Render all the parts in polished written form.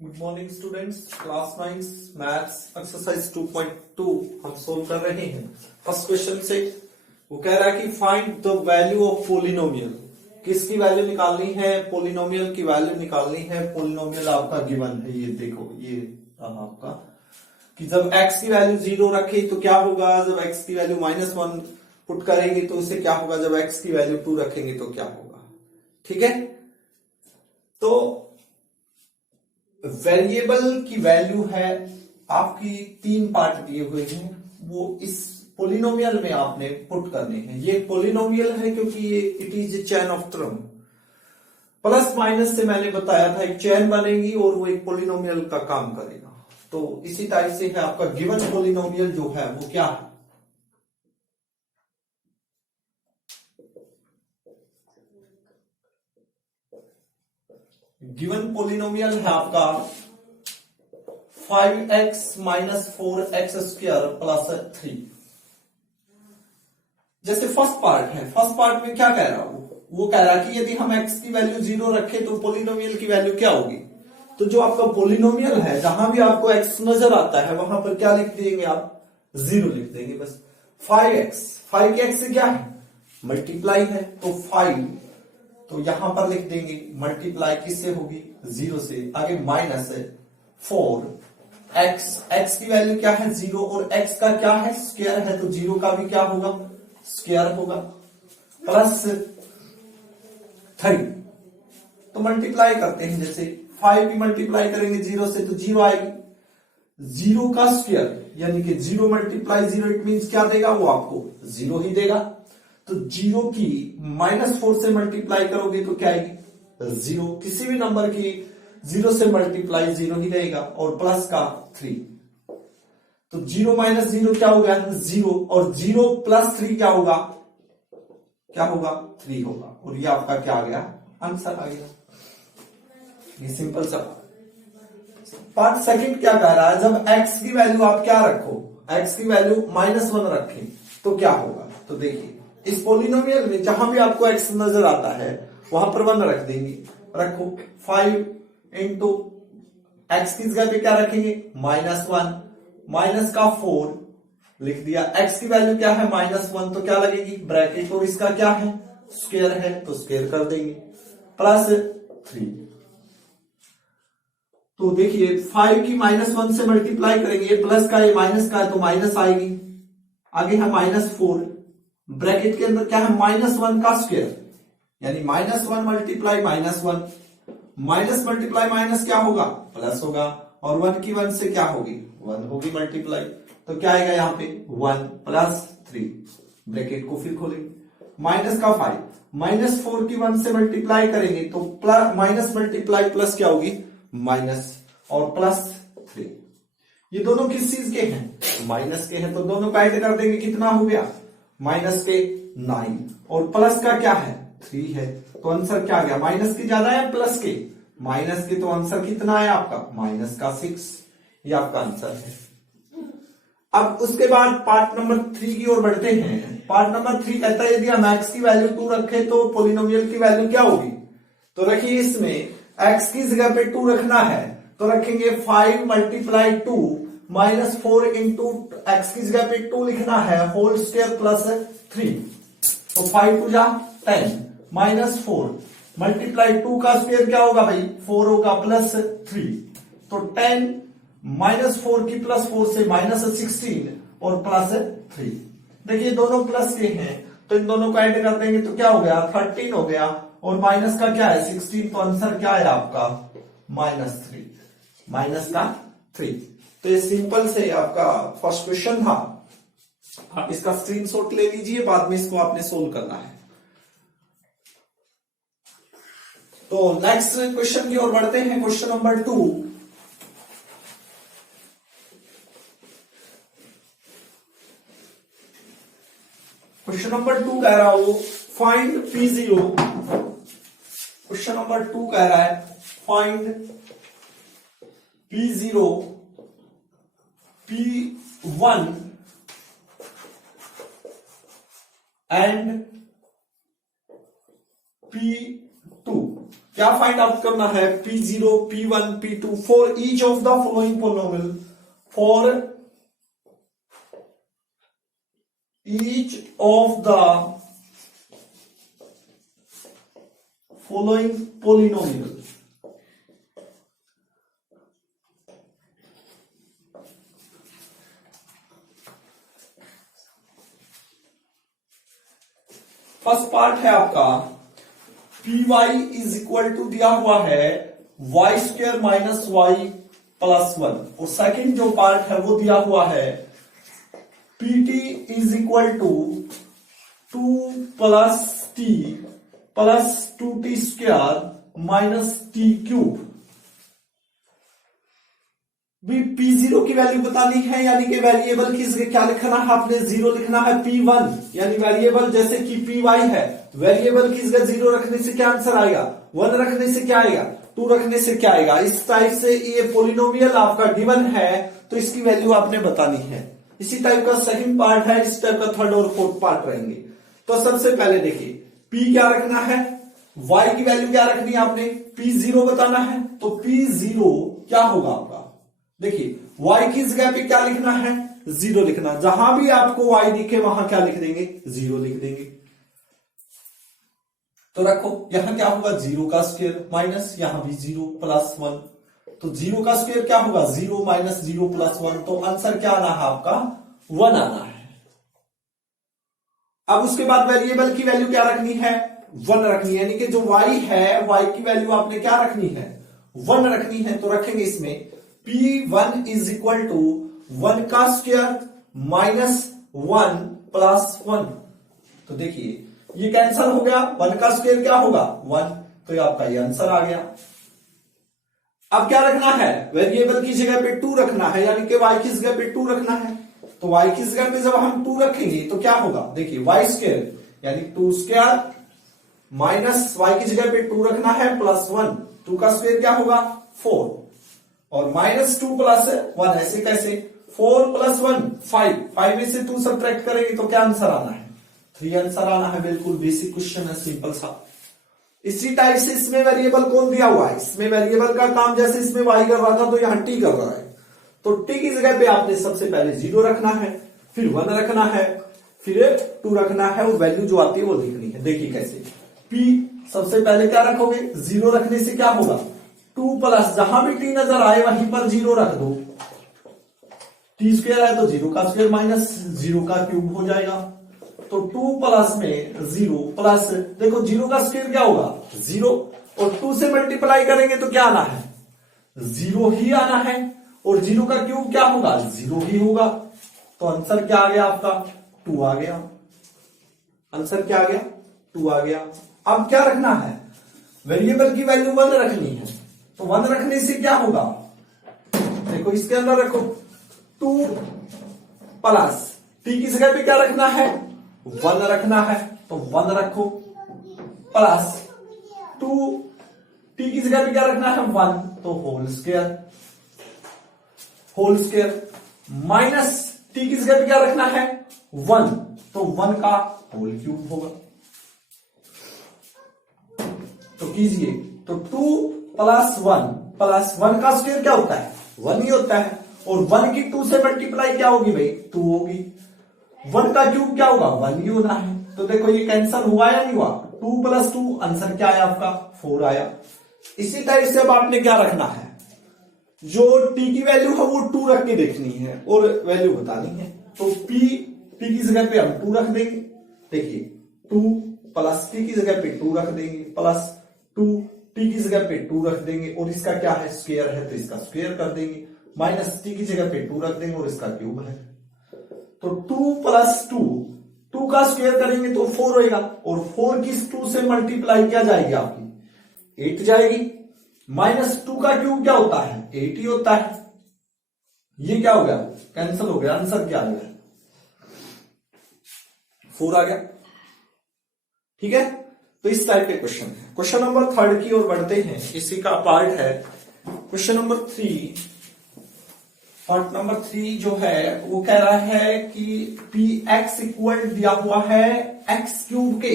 Good morning students, class 9 maths exercise 2.2 हम solve कर रहे हैं। फर्स्ट क्वेश्चन से वो कह रहा है कि find the value of polynomial. किसकी वैल्यू निकालनी है? पोलिनोमियल की वैल्यू निकालनी है। पोलिनोमियल आपका गिवन है, ये देखो, ये रहा आपका कि जब x की वैल्यू 0 रखे तो क्या होगा, जब x की वैल्यू -1 पुट करेंगे तो उसे क्या होगा, जब x की वैल्यू 2 रखेंगे तो क्या होगा। ठीक है, तो वेरिएबल की वैल्यू है आपकी 3 पार्ट दिए हुए हैं, वो इस पोलिनोमियल में आपने पुट करने हैं। ये पोलिनोमियल है क्योंकि ये it is chain of term. Plus minus से मैंने बताया था एक चैन बनेगी और वो एक पोलिनोमियल का काम करेगा। तो इसी टाइप से है आपका गिवन पोलिनोमियल जो है वो क्या है। गिवन पोलिनोमियल है आपका 5x - 4x स्क्वायर प्लस 3। जैसे फर्स्ट पार्ट है, फर्स्ट पार्ट में क्या कह रहा हूं, वो कह रहा है कि यदि हम x की वैल्यू 0 रखें तो पोलिनोमियल की वैल्यू क्या होगी। तो जो आपका पोलिनोमियल है, जहां भी आपको x नजर आता है वहां पर क्या लिख देंगे आप, 0 लिख देंगे बस। 5x, 5 के x से क्या है, मल्टीप्लाई है, तो 5 तो यहां पर लिख देंगे मल्टीप्लाई किससे होगी, 0 से। आगे माइनस है 4x, x की वैल्यू क्या है 0 और x का क्या है स्क्वायर है, तो 0 का भी क्या होगा, स्क्वायर होगा, प्लस 3। तो मल्टीप्लाई करते हैं, जैसे 5 भी मल्टीप्लाई करेंगे 0 से तो 0 आएगी, 0 का स्क्वायर यानी कि 0 मल्टीप्लाई 0 इट मींस क्या देगा, वो आपको 0 ही देगा। तो 0 की -4 से मल्टीप्लाई करोगे तो क्या आएगी, 0। किसी भी नंबर की 0 से मल्टीप्लाई 0 ही रहेगा, और प्लस का 3। तो 0 - 0 क्या होगा, 0, और 0 + 3 क्या होगा, 3 होगा। और ये आपका क्या आ गया, आंसर आ गया। ये सिंपल सा पार्ट। सेकंड क्या कह रहा है, जब x की वैल्यू आप क्या रखो, x की वैल्यू -1 रखें तो क्या होगा। तो देखिए इस पोलिनोमियल में जहां भी आपको x नजर आता है वहां पर 1 रख देंगे। रखो 5 इंटू x की जगह पे क्या रखेंगे, -1, माइनस का 4 लिख दिया। x की वैल्यू क्या है, -1, तो क्या लगेगी ब्रैकेट, और इसका क्या है स्क्वायर है तो स्क्वायर कर देंगे, प्लस 3। तो देखिए 5 की -1 से मल्टीप्लाई करेंगे, ये प्लस का ये माइनस का है तो माइनस आएगी। आगे है -4, ब्रैकेट के अंदर क्या है -1 का स्क्वायर, यानी -1 मल्टीप्लाई -1, माइनस मल्टीप्लाई माइनस क्या होगा, प्लस होगा, और 1 की 1 से क्या होगी, 1 होगी मल्टीप्लाई। तो क्या आएगा यहाँ पे 1 + 3, ब्रैकेट को फिर खोलेंगे, माइनस का 5, -4 की 1 से मल्टीप्लाई करेंगे तो प्लस माइनस मल्टीप्लाई प्लस क्या होगी, माइनस, और प्लस 3। ये दोनों किस चीज के हैं, माइनस के हैं, तो दोनों का ऐड कर देंगे, कितना हो गया माइनस के 9, और प्लस का क्या है 3 है, तो आंसर क्या आ गया, माइनस के ज्यादा है प्लस के, माइनस के, तो आंसर कितना है आपका माइनस का 6। ये आपका आंसर है। अब उसके बाद पार्ट नंबर 3 की ओर बढ़ते हैं। पार्ट नंबर 3 कहता है यदि हम x की वैल्यू 2 रखें तो पोलिनोमियल की वैल्यू क्या होगी। तो रखिए इसमें x की जगह पे 2 रखना है तो रखेंगे 5 × 2 -4 इंटू x की जगह पे 2 लिखना है, होल स्क्वायर प्लस 3। तो 5 × 2 = 10, -4 मल्टीप्लाई 2 का स्क्वायर क्या होगा भाई, 4 होगा, प्लस 3। तो 10 -4 की +4 से -16 और प्लस 3। देखिए दोनों प्लस के हैं तो इन दोनों को ऐड कर देंगे तो क्या हो गया, 13 हो गया, और माइनस का क्या है 16, तो आंसर क्या है आपका -3। तो ये सिंपल से आपका फर्स्ट क्वेश्चन था। आप इसका स्क्रीनशॉट ले लीजिए, बाद में इसको आपने सोल्व करना है। तो नेक्स्ट क्वेश्चन की ओर बढ़ते हैं। Question number 2। क्वेश्चन नंबर 2 कह रहा हो फाइंड P0। क्वेश्चन नंबर 2 कह रहा है find P0, P1 and P2। क्या फाइंड आउट करना है, P0, P1, P2 for each of the following polynomial, for each of the following polynomial. First part है आपका p y is equal to दिया हुआ है y square minus y plus 1, और second जो पार्ट है वो दिया हुआ है p t is equal to 2 plus t plus 2t square minus t cube. भी P0 की वैल्यू बतानी है, यानी कि वेरिएबल की क्या लिखना है आपने, 0 लिखना है। P1 यानी वेरिएबल जैसे कि Py है, वेरिएबल की जगह 0 रखने से क्या आंसर आएगा, 1 रखने से क्या आएगा, 2 रखने से क्या आएगा। इस टाइप से ये पोलिनोमियल आपका गिवन है तो इसकी वैल्यू आपने बतानी है। इसी टाइप का सेकंड पार्ट है, इस टाइप का थर्ड और फोर्थ पार्ट रहेंगे। तो सबसे पहले देखिए P क्या रखना है, Y की वैल्यू क्या रखनी है आपने, P0 बताना है। तो P0 क्या होगा आपका, देखिए y की जगह पे क्या लिखना है, 0 लिखना। जहां भी आपको y दिखे वहां क्या लिख देंगे, 0 लिख देंगे। तो रखो यहां क्या होगा, 0 का स्क्वायर माइनस यहां भी 0 प्लस 1, तो 0 का स्क्वायर क्या होगा, 0 माइनस 0 प्लस 1, तो आंसर क्या आना है आपका, 1 आना है। अब उसके बाद वेरिएबल की वैल्यू क्या रखनी है, 1 रखनी है, यानी कि जो y है y की वैल्यू आपने क्या रखनी है, 1 रखनी है। तो रखेंगे इसमें P1 इज इक्वल टू 1 का स्क्वायर माइनस 1 प्लस 1। तो देखिए ये कैंसल हो गया, 1 का स्क्वायर क्या होगा, 1, तो ये आपका ये आंसर आ गया। अब क्या रखना है, वेरिएबल की जगह पे 2 रखना है, यानी कि y की जगह पे 2 रखना है। तो y की जगह पे जब हम 2 रखेंगे तो क्या होगा, देखिए y स्क्वायर यानी 2 स्क्वायर माइनस y की जगह पे 2 रखना है प्लस 1, 2 का स्क्वायर क्या होगा, 4, और माइनस 2 प्लस 1, ऐसे कैसे, 4 प्लस 1 5, 5 में से 2 सब्ट्रैक्ट करेंगे तो क्या आंसर आना है, 3 आंसर आना है। बिल्कुल बेसिक क्वेश्चन है, सिंपल सा। इसी टाइप से इसमें वेरिएबल कौन दिया हुआ है, इसमें वेरिएबल का काम जैसे इसमें y कर रहा था तो यहां t कर रहा है। तो t की जगह पे आपने सबसे पहले 0 रखना है, फिर 1 रखना है, फिर 2 रखना है, और वैल्यू जो आती है वो लिखनी है। देखिए कैसे, p सबसे पहले क्या रखोगे, 0 रखने से क्या होगा, 2 प्लस जहां भी t नजर आए वहीं पर 0 रख दो, t स्क्वायर है तो 0 का स्क्वायर माइनस 0 का क्यूब हो जाएगा। तो 2 प्लस में 0 प्लस, देखो 0 का स्क्वायर क्या होगा, 0, और 2 से मल्टीप्लाई करेंगे तो क्या आना है, 0 ही आना है, और 0 का क्यूब क्या होगा, 0 ही होगा। तो आंसर क्या आ गया आपका, 2 आ गया। आंसर क्या आ गया, 2 आ गया। अब क्या रखना है, वेरिएबल की वैल्यू 1 रखनी है। तो 1 रखने से क्या होगा, देखो इसके अंदर रखो 2 प्लस t की जगह पे क्या रखना है, 1 रखना है, तो 1 रखो, प्लस 2 t की जगह पे क्या रखना है, 1, तो होल स्क्वायर, माइनस t की जगह पे क्या रखना है, 1, तो 1 का होल क्यूब होगा। तो कीजिए, तो 2 प्लस 1 का स्क्वायर क्या होता है, 1 ही होता है, और 1 की 2 से मल्टीप्लाई क्या होगी भाई, 2 होगी। 1 का क्यूब क्या होगा, 1 ही होना है। तो देखो ये कैंसिल हुआ या नहीं हुआ, 2 प्लस 2 आंसर क्या आया आपका, 4 आया। इसी टाइप से अब आपने क्या रखना है, जो t की वैल्यू है वो 2 रख के देखनी है और वैल्यू बतानी है। तो p t की जगह पे हम 2 रख देंगे, देखिए 2 प्लस t की जगह पे 2 रख देंगे, प्लस 2 t की जगह पे 2 रख देंगे, और इसका क्या है, स्क्वायर है तो इसका स्क्वायर कर देंगे, माइनस t की जगह पे 2 रख देंगे और इसका क्यूब है। तो 2 प्लस 2 का स्क्वायर करेंगे तो 4 होएगा, और 4 की 2 से मल्टीप्लाई क्या जाएगी आपकी, 8 जाएगी, माइनस 2 का क्यूब क्या होता है, 8 ही होता है। ये क्या हो गया, कैंसिल हो गया, आंसर क्या आ गया, 4 आ गया। ठीक है, तो इस टाइप के क्वेश्चन है। क्वेश्चन नंबर 3 की ओर बढ़ते हैं, इसी का पार्ट है क्वेश्चन नंबर 3। पार्ट नंबर 3 जो है वो कह रहा है कि पी एक्स इक्वल दिया हुआ है एक्स क्यूब के,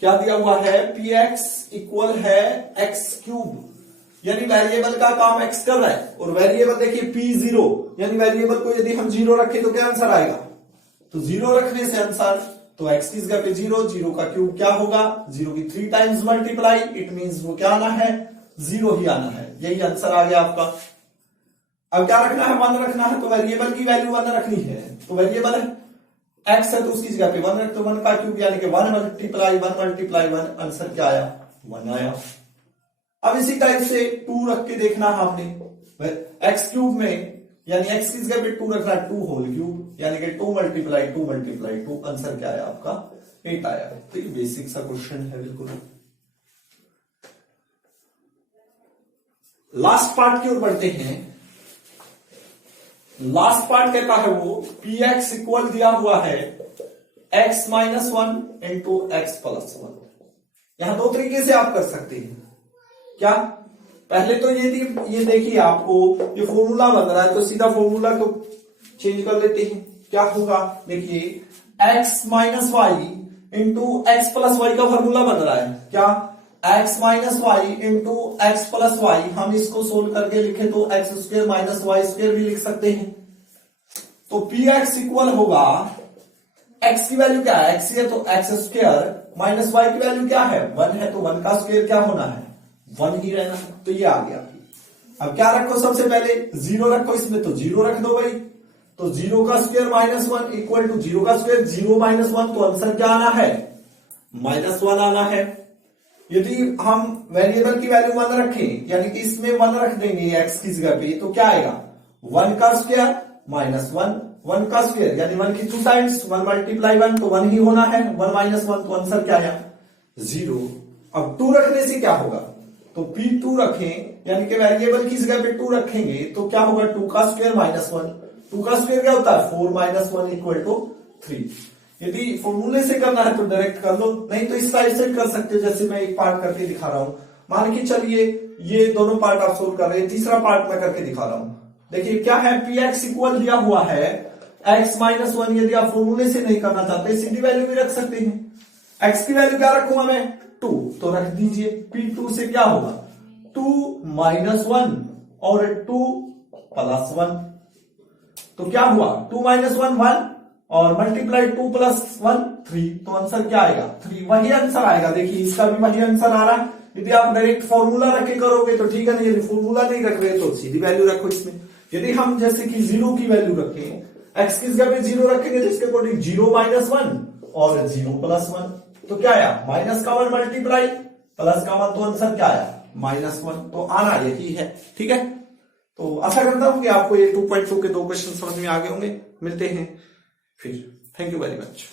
क्या दिया हुआ है, पी एक्स इक्वल है एक्स क्यूब, यानी वेरिएबल का काम एक्स कर रहा है, और वेरिएबल देखिए पी जीरो, यानी वेरिएबल को यदि हम जीरो रखें तो क्या आंसर आएगा, तो जीरो रखने से आंसर, तो एक्स की जगह पे जीरो, जीरो का क्यूब क्या होगा, जीरो की 3 टाइम्स मल्टीप्लाई, इट मींस वो क्या आना है, जीरो ही आना है, यही आंसर आ गया आपका। अब क्या रखना है, 1 रखना है, तो वेरिएबल की वैल्यू 1 रखनी है, तो वेरिएबल है एक्स है तो उसकी जगह पे 1 रख, तो 1 का क्यूब यानी कि 1 मल्टीप्लाई 1, आंसर क्या आया, 1 आया। अब इसी टाइप से 2 रख के देखना है आपने, एक्स क्यूब में यानी एक्स की जगह पे 2 रखना है, 2 होल क्यूब यानी कि 2 मल्टीप्लाई 2, आंसर क्या आया आपका, 8 आया। तो ये बेसिक सा क्वेश्चन है बिल्कुल। लास्ट पार्ट की ओर बढ़ते हैं। लास्ट पार्ट कहता है वो पी एक्स इक्वल दिया हुआ है x minus 1 into x plus 1। यहां 2 तरीके से आप कर सकते हैं। क्या, पहले तो ये देखिए आपको ये फॉर्मूला बन रहा है, तो सीधा फॉर्मूला को चेंज कर लेते हैं। क्या होगा, देखिए x minus y into x plus y का फॉर्मूला बन रहा है। क्या, x minus y into x plus y, हम इसको सोल्व करके लिखे तो x square minus y square भी लिख सकते हैं। तो पी एक्स इक्वल होगा, एक्स की वैल्यू क्या है, एक्स है तो एक्स स्क्वायर माइनस वाई की वैल्यू क्या है, 1 है, तो 1 का स्क्वायर क्या होना है, 1 ही रहना है। तो ये आ गया। अब क्या रखो, सबसे पहले 0 रखो इसमें, तो 0 रख दो भाई, तो 0 का स्क्वायर माइनस 1 इक्वल टू 0 का स्क्वायर 0 माइनस 1, तो आंसर क्या आना है, -1 आना है। यदि हम वेरिएबल की वैल्यू 1 रखें यानी कि इसमें 1 रख देंगे एक्स की जगह पे, तो क्या आएगा, 1 का स्क्वायर माइनस 1 का स्क्वायर यानी 1 की 2 टाइम्स, 1 मल्टीप्लाई 1 तो 1 ही होना है, 1 माइनस 1 तो आंसर क्या आया, 0। अब 2 रखने से क्या होगा, तो P2 रखें यानी कि वेरिएबल की जगह पे 2 रखेंगे तो क्या होगा, 2 का स्क्वायर माइनस 1, 2 का स्क्वायर क्या होता है, 4 माइनस 1 इक्वल टू 3। यदि फॉर्मूले से करना है तो डायरेक्ट कर लो, नहीं तो इस टाइप से कर सकते हो, जैसे मैं एक पार्ट करके दिखा रहा हूं। मान के चलिए ये दोनों पार्ट आप सोल्व कर रहे हैं, तीसरा पार्ट मैं करके दिखा रहा हूं। देखिए क्या है, पी एक्स इक्वल दिया हुआ है एक्स माइनस 1, यदि आप फॉर्मूले से नहीं करना चाहते सीधी वैल्यू भी रख सकते हैं। एक्स की वैल्यू क्या रखूंगा मैं, 2, तो रख दीजिए, P2 से क्या होगा, 2 माइनस 1 और 2 प्लस 1, तो क्या हुआ, 2 माइनस 1 और मल्टीप्लाई 2 प्लस 1 3, तो आंसर क्या आएगा, 3, वही आंसर आएगा। देखिए इसका भी वही आंसर आ रहा है। यदि आप डायरेक्ट फॉर्मूला रख के करोगे तो ठीक है, नहीं यदि फॉर्मूला नहीं रख रहे तो सीधी वैल्यू रखो इसमें। यदि हम जैसे कि 0 की वैल्यू रखें, एक्स की जगह पे 0 रखेंगे तो इसके अकॉर्डिंग 0 माइनस 1 और 0 प्लस 1, तो क्या आया, माइनस का 1 मल्टीप्लाई प्लस का 1, तो आंसर क्या आया, -1, तो आना यही है। ठीक है, तो आशा करता हूं कि आपको ये 2.2 के 2 क्वेश्चन समझ में आ गए होंगे। मिलते हैं फिर, थैंक यू वेरी मच।